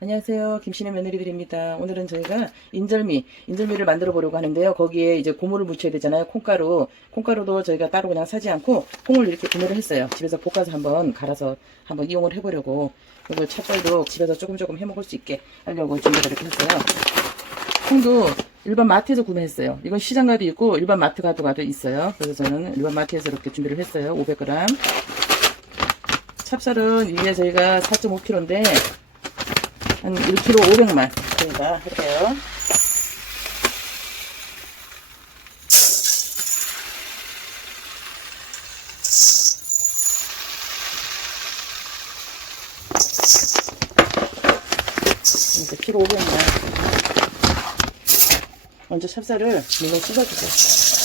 안녕하세요. 김신의 며느리들입니다. 오늘은 저희가 인절미, 인절미를 만들어 보려고 하는데요. 거기에 이제 고무를 묻혀야 되잖아요. 콩가루. 콩가루도 저희가 따로 그냥 사지 않고 콩을 이렇게 구매를 했어요. 집에서 볶아서 한번 갈아서 한번 이용을 해보려고. 그리고 찹쌀도 집에서 조금 조금 해 먹을 수 있게 하려고 준비를 이렇게 했어요. 콩도 일반 마트에서 구매했어요. 이건 시장 가도 있고 일반 마트 가도 가도 있어요. 그래서 저는 일반 마트에서 이렇게 준비를 했어요. 500g. 찹쌀은 이게 저희가 4.5kg인데 한 1kg 500만 저희가 할게요. 이렇게 키로 500만 먼저 찹쌀을 물로 씻어주세요.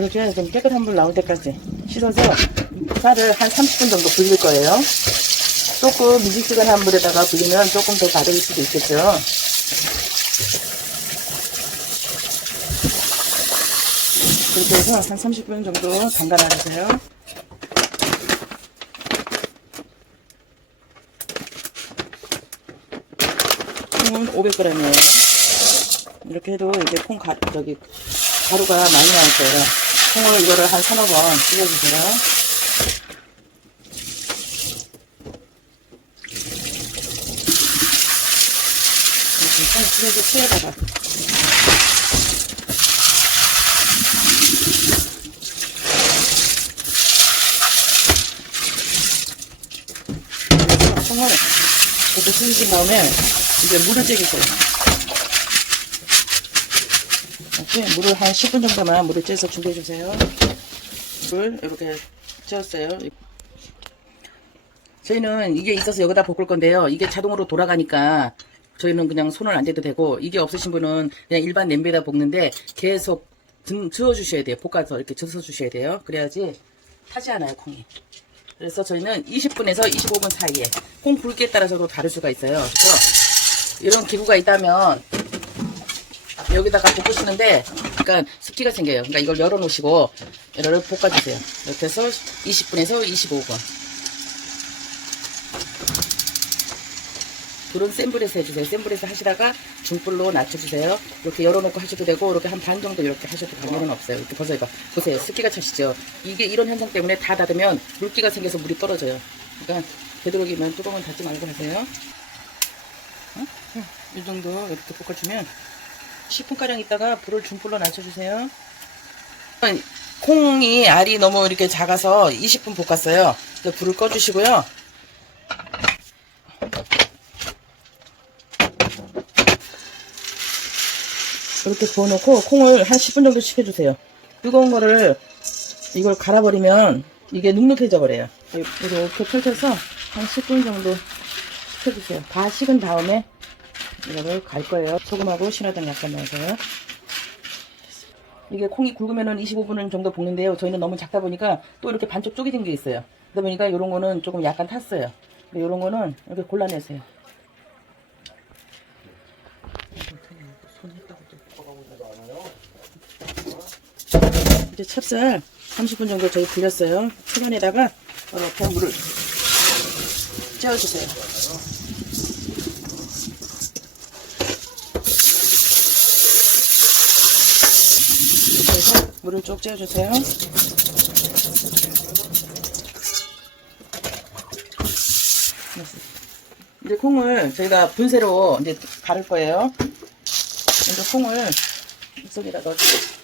이렇게 좀 깨끗한 물 나올 때까지 씻어서 쌀을 한 30분 정도 불릴 거예요. 조금 미지근한 물에다가 불리면 조금 더 가득일 수도 있겠죠. 그렇게 해서 한 30분 정도 담가 놔주세요. 콩은 500g이에요. 이렇게 해도 이제 콩 가, 저기, 가루가 많이 나올 거예요. 콩을 이거를 한 서너 번 찢어주세요. 이렇게 콩 찢어서. 그래서 콩을 이렇게 찢어진 다음에 이제 물을 찌겠어요. 이렇게 물을 한 10분 정도만 물을 째서 준비해 주세요. 물을 이렇게 찌었어요. 저희는 이게 있어서 여기다 볶을 건데요. 이게 자동으로 돌아가니까 저희는 그냥 손을 안 대도 되고 이게 없으신 분은 그냥 일반 냄비에다 볶는데 계속 등 저어 주셔야 돼요. 볶아서 이렇게 젖어 주셔야 돼요. 그래야지 타지 않아요, 콩이. 그래서 저희는 20분에서 25분 사이에 콩 굵기에 따라서도 다를 수가 있어요. 그래서 이런 기구가 있다면 여기다가 볶으시는데 약간 습기가 생겨요. 그러니까 이걸 열어놓으시고 이거를 볶아주세요. 이렇게 해서 20분에서 25분. 불은 센 불에서 해주세요. 센 불에서 하시다가 중불로 낮춰주세요. 이렇게 열어놓고 하셔도 되고 이렇게 한 반 정도 이렇게 하셔도 관계는 없어요. 이렇게 벌써 이거 보세요. 습기가 차시죠. 이게 이런 현상 때문에 다 닫으면 물기가 생겨서 물이 떨어져요. 그러니까 되도록이면 뚜껑은 닫지 말고 하세요. 어? 이 정도 이렇게 볶아주면 10분가량 있다가 불을 중불로 낮춰주세요. 콩이 알이 너무 이렇게 작아서 20분 볶았어요. 불을 꺼주시고요. 이렇게 부어놓고 콩을 한 10분 정도 식혀주세요. 뜨거운 거를 이걸 갈아버리면 이게 눅눅해져 버려요. 이렇게 펼쳐서 한 10분 정도 식혀주세요. 다 식은 다음에 이거를 갈 거예요. 소금하고 신화당 약간 넣어서요. 이게 콩이 굵으면은 25분 정도 볶는데요. 저희는 너무 작다 보니까 또 이렇게 반쪽 쪼개진 게 있어요. 그러다 보니까 이런 거는 조금 약간 탔어요. 이런 거는 이렇게 골라내세요. 이제 찹쌀 30분 정도 저희 불렸어요. 초간에다가 이렇게 물을 쪄주세요. 그래서 물을 쭉 쪄주세요. 이제 콩을 저희가 분쇄로 이제 가를 거예요. 먼저 콩을 속에다 넣어주세요.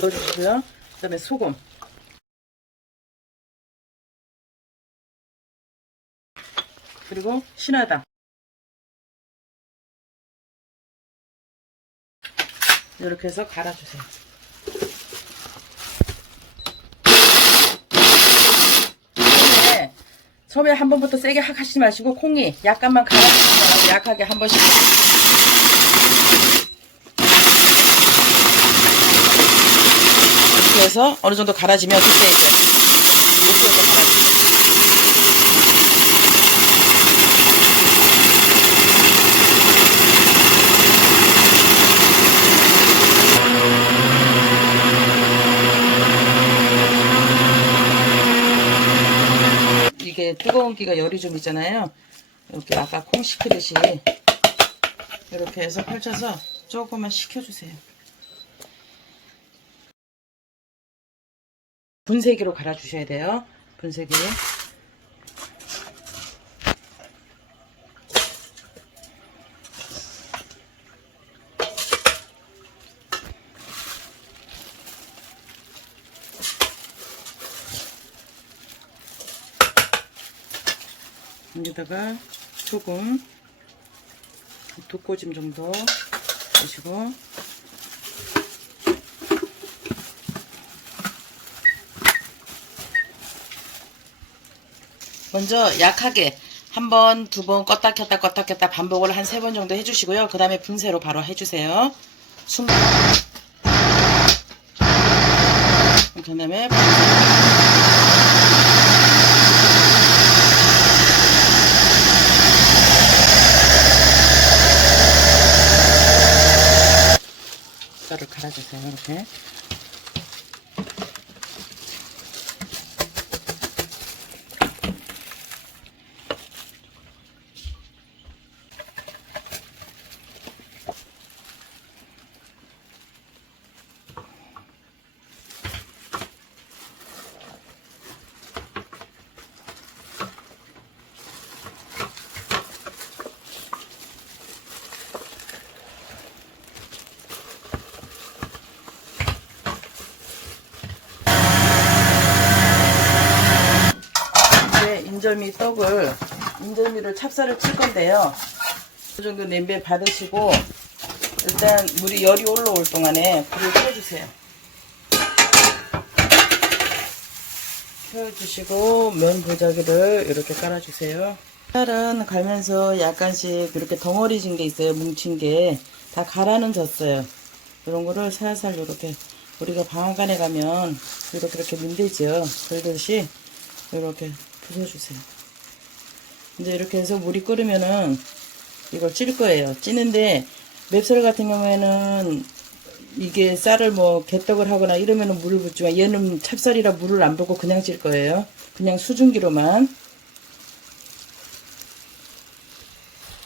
넣어주시고요. 그 다음에 소금. 그리고 신화당 이렇게 해서 갈아주세요. 네. 처음에, 처음에 한 번부터 세게 확 하시지 마시고 콩이 약간만 갈아주시면 약하게 한 번씩 이렇게 해서 어느 정도 갈아지면 그때 이제 목적으로 갈아주세요. 이게 뜨거운 기가 열이 좀 있잖아요. 이렇게 아까 콩 식히듯이 이렇게 해서 펼쳐서 조금만 식혀주세요. 분쇄기로 갈아주셔야 돼요. 분쇄기. 여기다가 소금 두 꼬집 정도 넣으시고 먼저 약하게 한 번, 두 번 껐다 켰다 껐다 켰다 반복을 한 세 번 정도 해주시고요. 그 다음에 분쇄로 바로 해주세요. 숨. 그 다음에 갈 인절미 떡을 인절미를 찹쌀을 칠 건데요. 이 정도 냄비에 받으시고 일단 물이 열이 올라올 동안에 불을 켜주세요. 켜주시고 면 보자기를 이렇게 깔아주세요. 쌀은 갈면서 약간씩 이렇게 덩어리진 게 있어요. 뭉친 게 다 갈아는 졌어요. 이런 거를 살살 이렇게 우리가 방앗간에 가면 이렇게 이렇게 민들지요. 그러듯이 이렇게 부숴주세요. 이제 이렇게 해서 물이 끓으면은 이걸 찔 거예요. 찌는데 맵쌀 같은 경우에는 이게 쌀을 뭐 개떡을 하거나 이러면은 물을 붓지만 얘는 찹쌀이라 물을 안 붓고 그냥 찔 거예요. 그냥 수증기로만.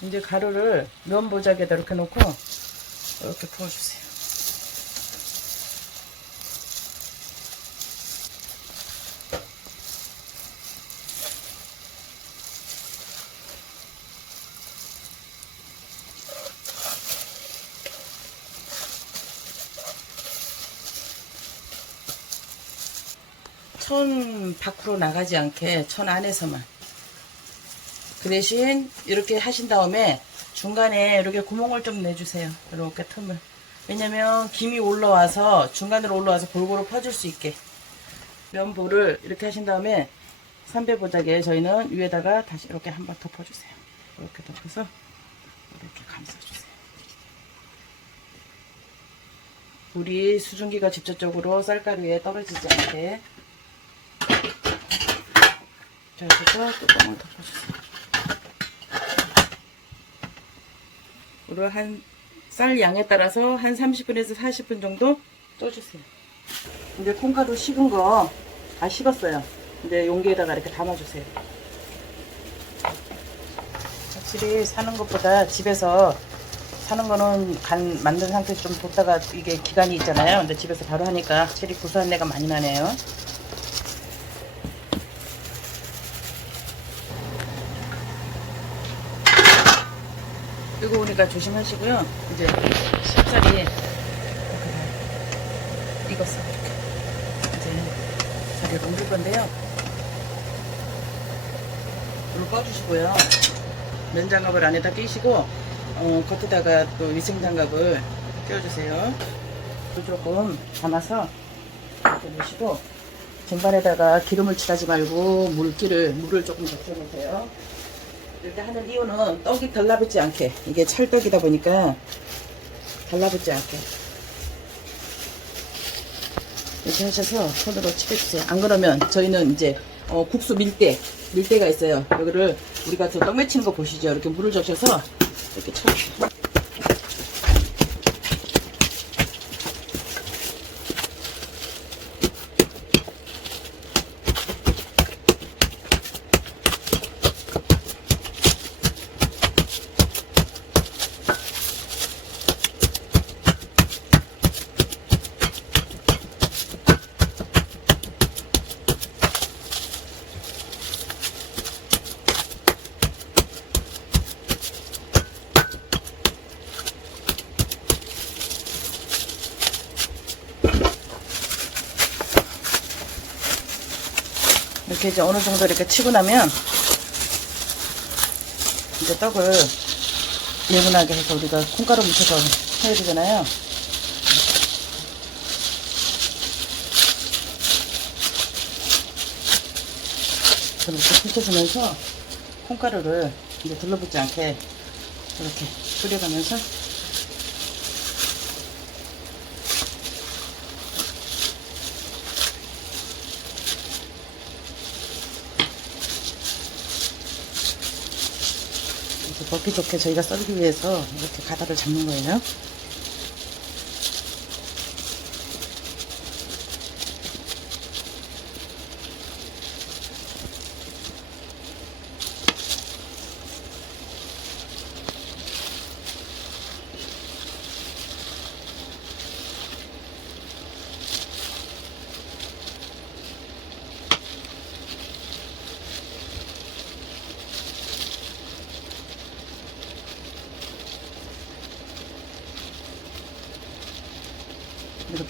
이제 가루를 면 보자기에다 이렇게 놓고 이렇게 부어주세요. 천 밖으로 나가지 않게 천 안에서만. 그 대신 이렇게 하신 다음에 중간에 이렇게 구멍을 좀 내주세요. 이렇게 틈을. 왜냐면 김이 올라와서 중간으로 올라와서 골고루 퍼질 수 있게. 면보를 이렇게 하신 다음에 삼배 보자기에 저희는 위에다가 다시 이렇게 한번 덮어주세요. 이렇게 덮어서 이렇게 감싸주세요. 물이 수증기가 직접적으로 쌀가루에 떨어지지 않게 자, 그래서 뚜껑을 덮어주세요. 물을 한, 쌀 양에 따라서 한 30분에서 40분 정도 떠주세요. 이제 콩가루 식은 거 다 식었어요. 이제 용기에다가 이렇게 담아주세요. 확실히 사는 것보다 집에서 사는 거는 간 만든 상태에서 좀 뒀다가 이게 기간이 있잖아요. 근데 집에서 바로 하니까 확실히 고소한 내가 많이 나네요. 뜨거우니까 조심하시고요. 이제 쉽사리 익었어. 이제 자리를 옮길 건데요. 불을 꺼주시고요. 면장갑을 안에다 끼시고 어, 겉에다가 또 위생장갑을 끼워주세요. 불 조금 담아서 이렇게 넣으시고 쟁반에다가 기름을 칠하지 말고 물기를 물을 조금 적셔놓으세요. 이렇게 하는 이유는 떡이 달라붙지 않게 이게 찰떡이다 보니까 달라붙지 않게 이렇게 하셔서 손으로 치켜주세요. 안 그러면 저희는 이제 어, 국수 밀대, 밀대가 있어요. 여기를 우리가 저 떡 맺히는 거 보시죠. 이렇게 물을 적셔서 이렇게 쳐주세요. 이렇게 이제 어느 정도 이렇게 치고 나면 이제 떡을 네모나게 해서 우리가 콩가루 묻혀서 해야 되잖아요. 이렇게 펼쳐주면서 콩가루를 이제 둘러붙지 않게 이렇게 뿌려가면서 먹기 좋게 저희가 썰기 위해서 이렇게 가닥을 잡는 거예요.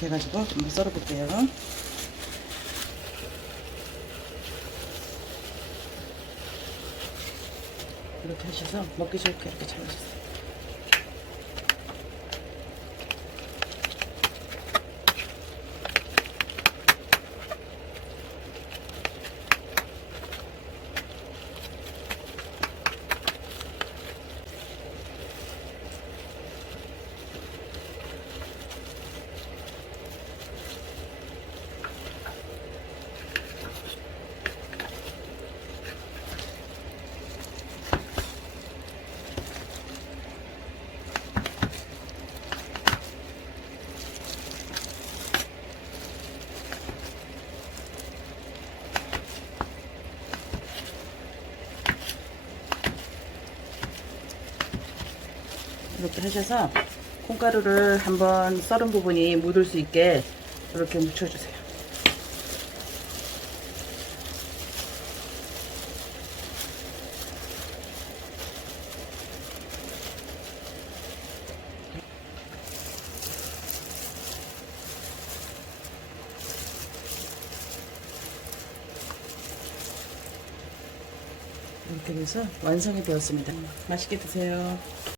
이렇게 해가지고 한번 썰어볼게요. 이렇게 하셔서 먹기 좋게 이렇게 잘라주세요. 이렇게 하셔서 콩가루를 한번 썰은 부분이 묻을 수 있게 이렇게 묻혀주세요. 이렇게 돼서 완성이 되었습니다. 맛있게 드세요.